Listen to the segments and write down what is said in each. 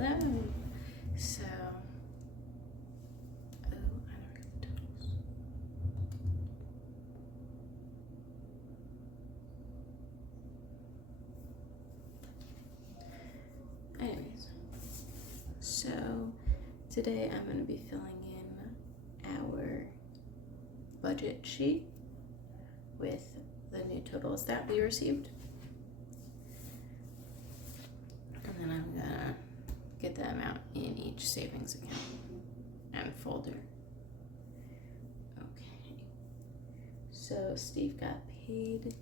them. So, I don't get the totals. Anyways, so today I'm going to be filling in our budget sheet with the new totals that we received. And then I'm going to get the amount in each savings account and folder. Okay. So Steve got paid.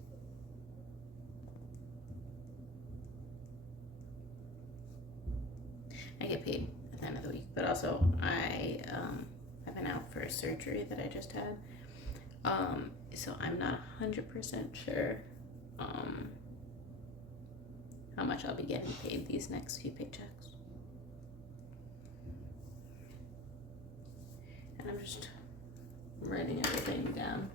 I get paid at the end of the week, but also I've been out for a surgery that I just had. So I'm not 100% sure how much I'll be getting paid these next few paychecks. And I'm just writing everything down,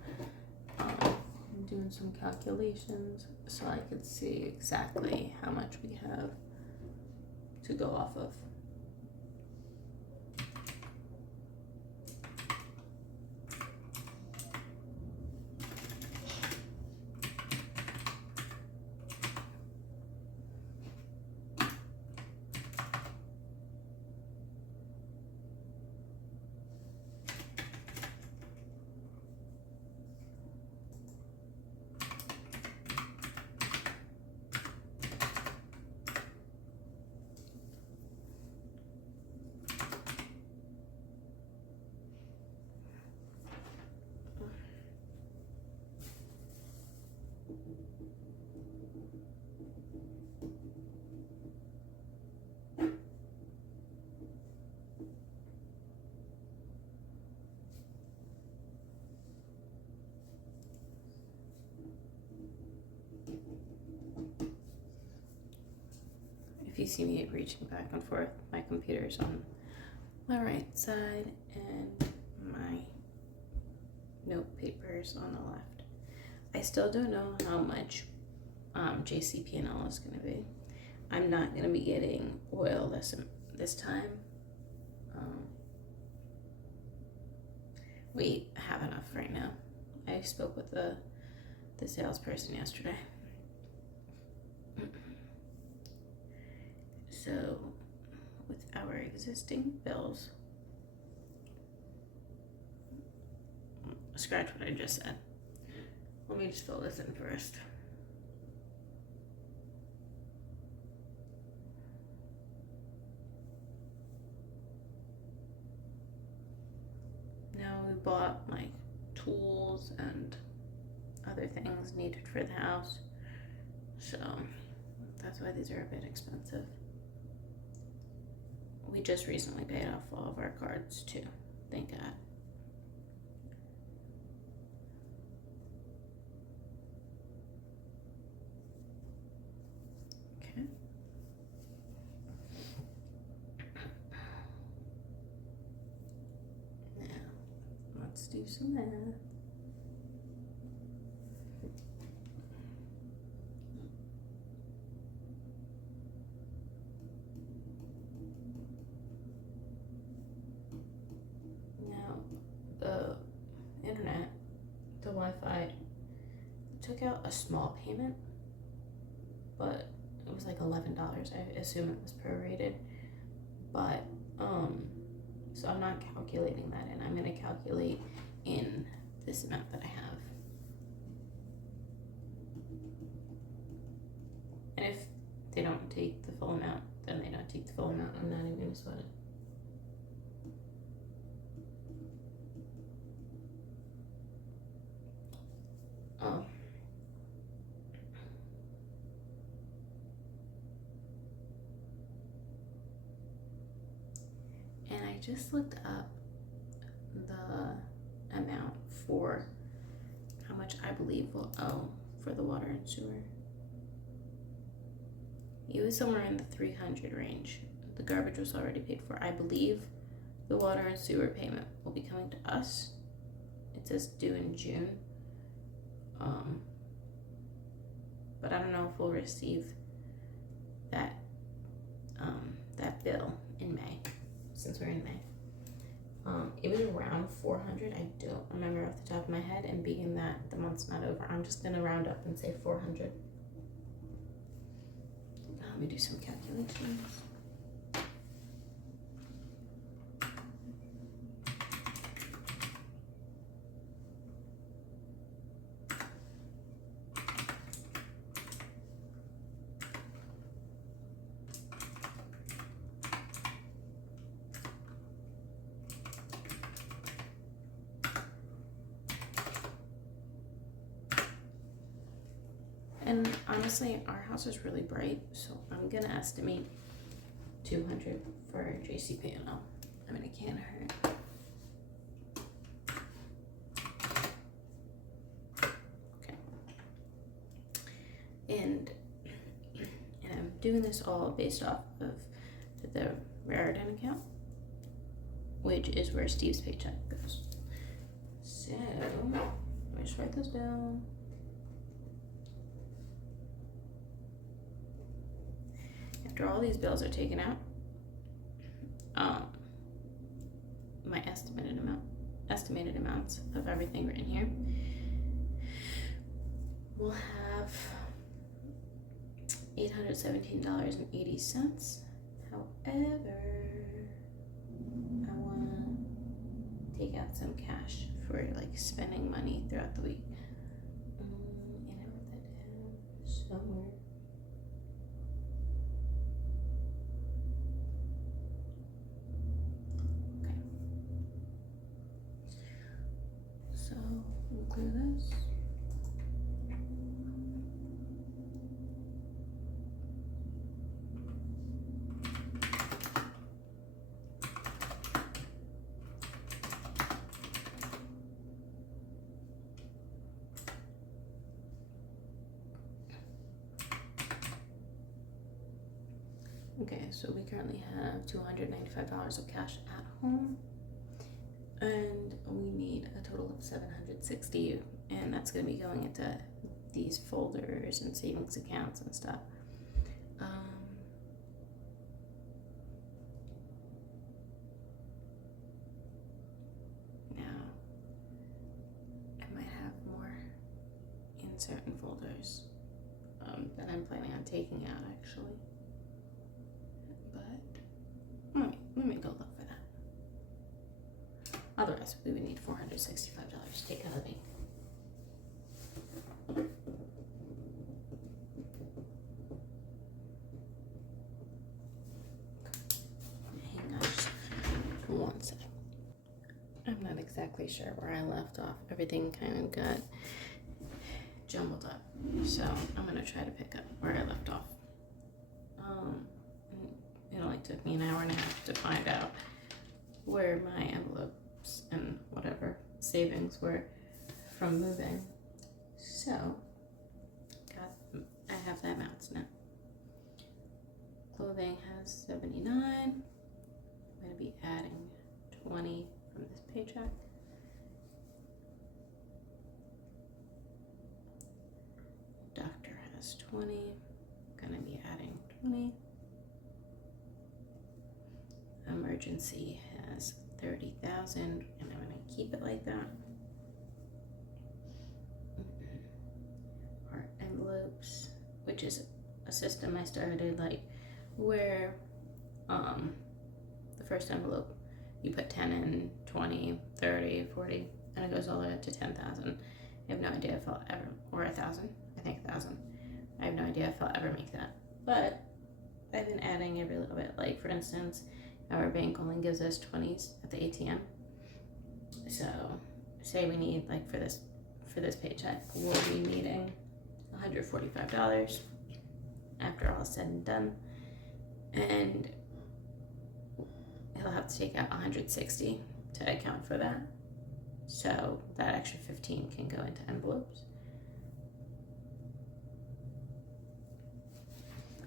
doing some calculations so I could see exactly how much we have to go off of. If you see me reaching back and forth, my computer's on my right side and my note paper's on the left. I still don't know how much JCP&L is going to be. I'm not going to be getting oil this time. We have enough right now. I spoke with the salesperson yesterday. So, with our existing bills, scratch what I just said. Let me just fill this in first. Now we bought like tools and other things needed for the house, so that's why these are a bit expensive. We just recently paid off all of our cards too, thank God. Okay. Now, let's do some math. The internet, the Wi-Fi, took out a small payment, but it was like $11. I assume it was prorated, but so I'm not calculating that in. I'm going to calculate in this amount that I have. And if they don't take the full amount, then they don't take the full amount. I'm not even going to sweat it. And I just looked up the amount for how much I believe we'll owe for the water and sewer. It was somewhere in the 300 range. The garbage was already paid for. I believe the water and sewer payment will be coming to us. It says due in June. But I don't know if we'll receive that bill bill in May, since we're in May. It was around 400. I don't remember off the top of my head, and being that the month's not over, I'm just gonna round up and say 400. Let me do some calculations. And honestly, our house is really bright, so I'm gonna estimate 200 for JCP&L. I mean, it can't hurt. Okay. And I'm doing this all based off of the Raritan account, which is where Steve's paycheck goes. So, let me just write this down. After all these bills are taken out, my estimated amounts of everything written here, we'll have $817.80. However, I want to take out some cash for like spending money throughout the week. And I wrote that down somewhere. So we'll clear this. Okay, so we currently have $295 of cash at home. And we need a total of $760, and that's going to be going into these folders and savings accounts and stuff. Now, I might have more in certain folders that I'm planning on taking out, actually. But let me go look for that. Otherwise, we would need $465 to take out of the bank. Hang on just 1 second. I'm not exactly sure where I left off. Everything kind of got jumbled up. So I'm going to try to pick up where I left off. It only took me an hour and a half to find out where my envelope and whatever savings were from moving. So, I have the amounts now. Clothing has $79. I'm going to be adding $20 from this paycheck. Doctor has $20. I'm going to be adding $20. Emergency has $30,000, and I'm going to keep it like that. Our envelopes, which is a system I started, like where the first envelope you put 10 in, 20, 30, 40, and it goes all the way up to 10,000. I have no idea if I'll ever, or 1,000, I think 1,000. I have no idea if I'll ever make that, but I've been adding every little bit. Like for instance, our bank only gives us 20s at the ATM. So say we need, like for this paycheck, we'll be needing $145 after all is said and done. And he'll have to take out $160 to account for that. So that extra 15 can go into envelopes.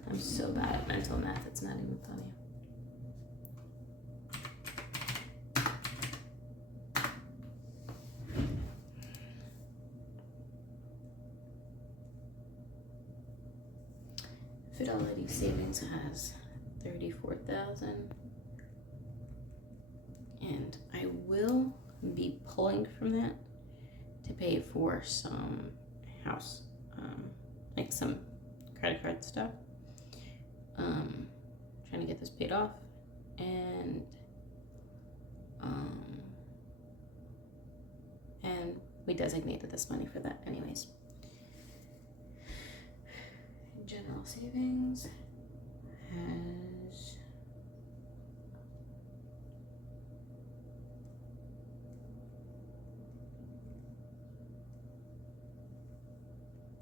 I'm so bad at mental math, it's not even funny. Fidelity Savings has $34,000. And I will be pulling from that to pay for some house, like some credit card stuff. Trying to get this paid off, and we designated this money for that anyways. General savings has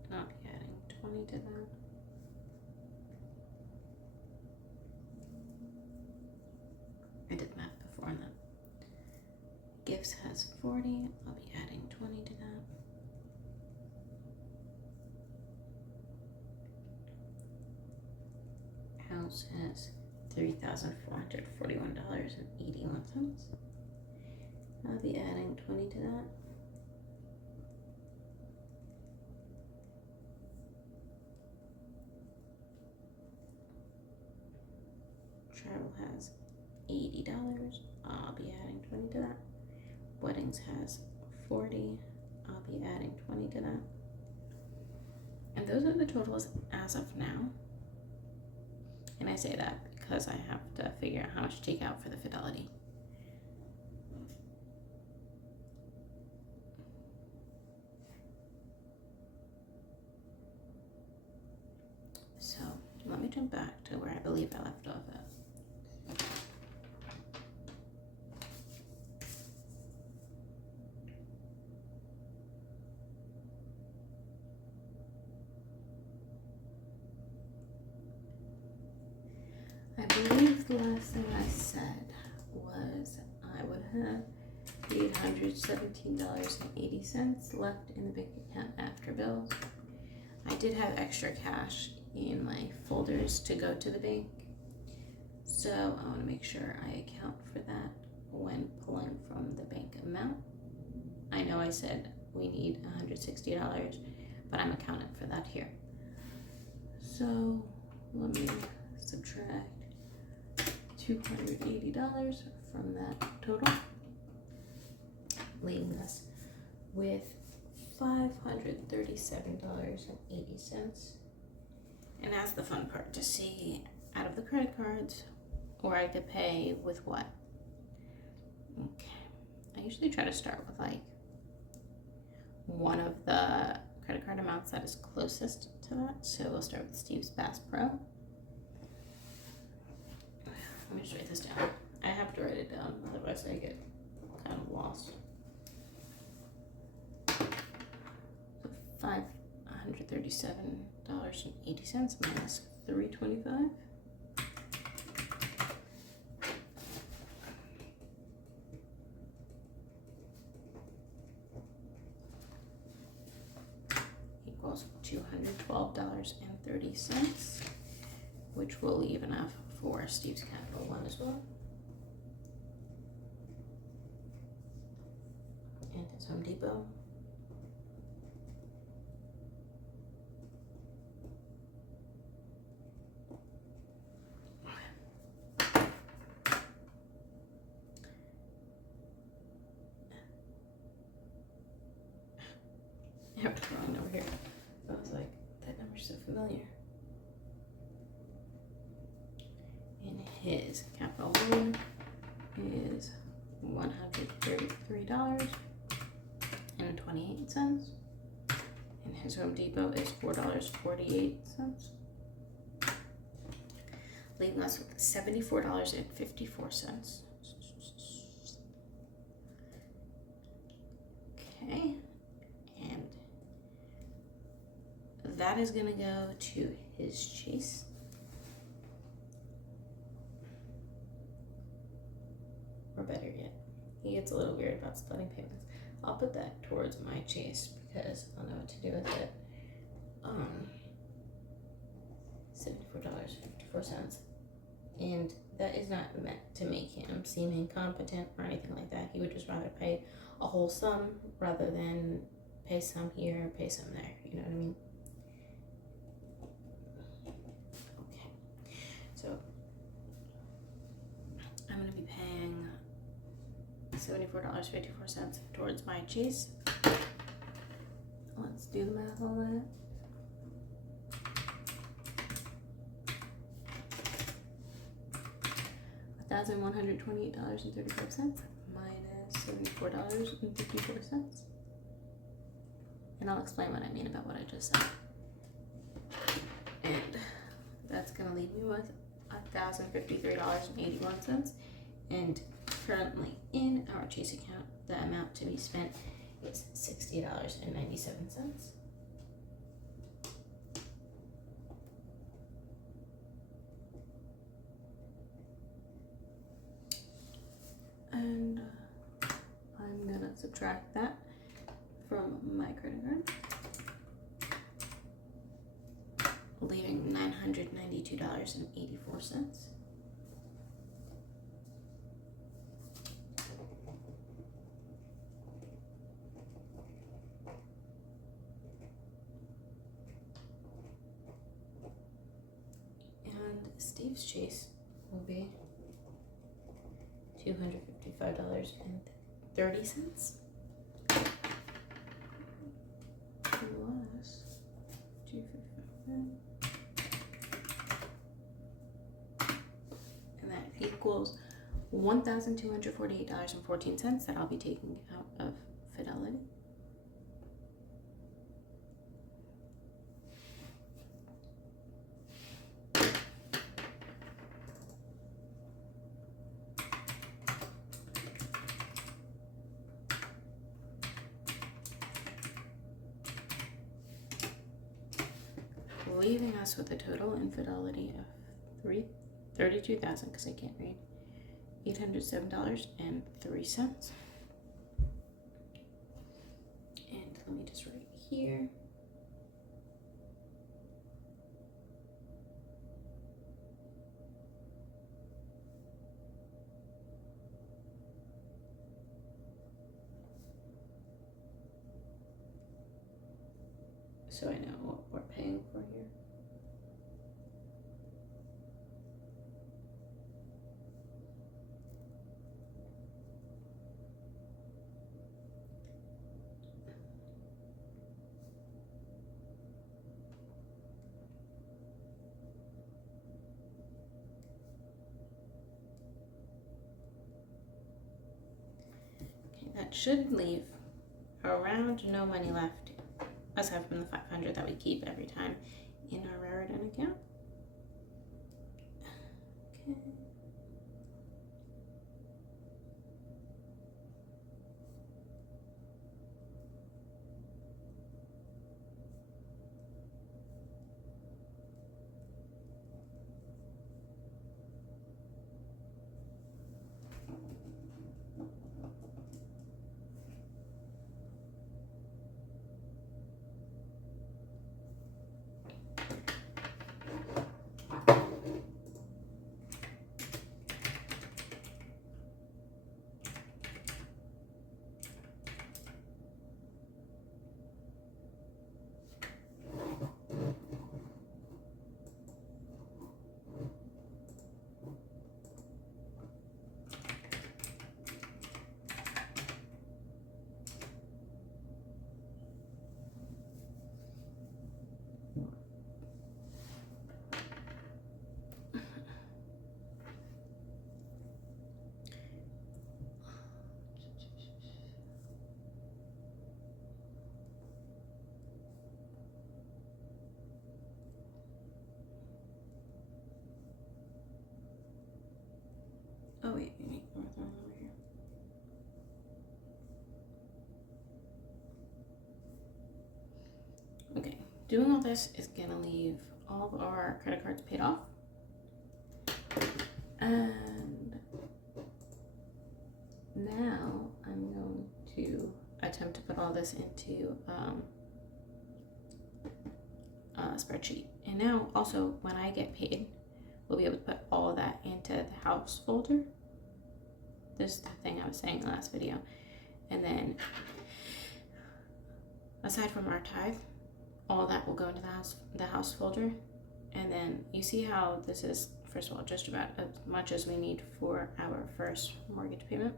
not adding 20 to that. I did math before on that. Gifts has 40. I'll be adding 20 to that. House has $3,441.81. I'll be adding 20 to that. Travel has $80. I'll be adding 20 to that. Weddings has 40. I'll be adding 20 to that. And those are the totals as of now. And I say that because I have to figure out how much to take out for the Fidelity. So let me jump back to where I believe I left off at. I believe the last thing I said was I would have $817.80 left in the bank account after bills. I did have extra cash in my folders to go to the bank, so I want to make sure I account for that when pulling from the bank amount. I know I said we need $160, but I'm accounting for that here. So let me subtract $280 from that total, leaving us with $537.80. And that's the fun part, to see out of the credit cards, or I could pay with what. Okay, I usually try to start with like one of the credit card amounts that is closest to that. So we'll start with Steve's Bass Pro. Let me just write this down. I have to write it down, otherwise I get kind of lost. So $537.80 minus $325. Equals $212.30, which will leave enough for Steve's Capital One as well, and his Home Depot. I have the wrong number here. I was like, that number's so familiar. His Capital One is $133.28, and his Home Depot is $4.48, leaving us with $74.54. Okay, and that is going to go to his Chase. Or better yet, he gets a little weird about splitting payments. I'll put that towards my Chase because I'll know what to do with it. $74.54. And that is not meant to make him seem incompetent or anything like that. He would just rather pay a whole sum rather than pay some here, pay some there. You know what I mean? Okay. So $74.54 towards my Chase. Let's do the math on that. $1,128.35 minus $74.54. And I'll explain what I mean about what I just said. And that's gonna leave me with $1,053.81. And currently in our Chase account, the amount to be spent is $60.97. And I'm gonna subtract that from my credit card, leaving $992.84. And Steve's Chase will be $255.30. Plus $255. And that equals $1,248.14 that I'll be taking out of Fidelity. Leaving us with a total in Fidelity of $32,000, because I can't read, $807.03. And let me just write here. So I know what we're paying for here. Okay, that should leave around no money left, aside from the $500 that we keep every time in our Raritan account. Okay. Oh wait, over here. Okay, doing all this is gonna leave all of our credit cards paid off. And now I'm going to attempt to put all this into a spreadsheet. And now also when I get paid, we'll be able to put all of that into the house folder. This is the thing I was saying in the last video. And then aside from our tithe, all that will go into the house folder. And then you see how this is, first of all, just about as much as we need for our first mortgage payment.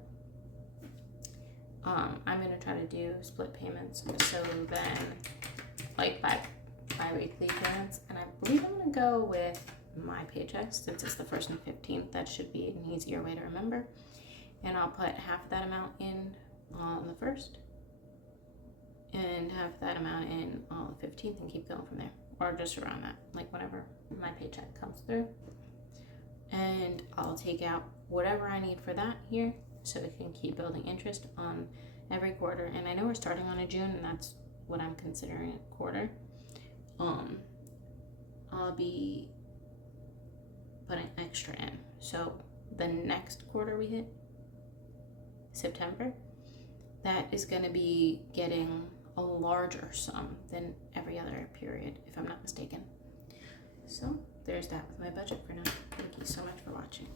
I'm gonna try to do split payments, so then like bi-weekly payments, and I believe I'm gonna go with my paychecks since it's the 1st and 15th. That should be an easier way to remember. And I'll put half of that amount in on the 1st and half that amount in on the 15th and keep going from there, or just around that, like whenever my paycheck comes through. And I'll take out whatever I need for that here so it can keep building interest on every quarter. And I know we're starting on a June, and that's what I'm considering a quarter. I'll be putting extra in. So the next quarter we hit, September, that is going to be getting a larger sum than every other period, if I'm not mistaken. So there's that with my budget for now. Thank you so much for watching.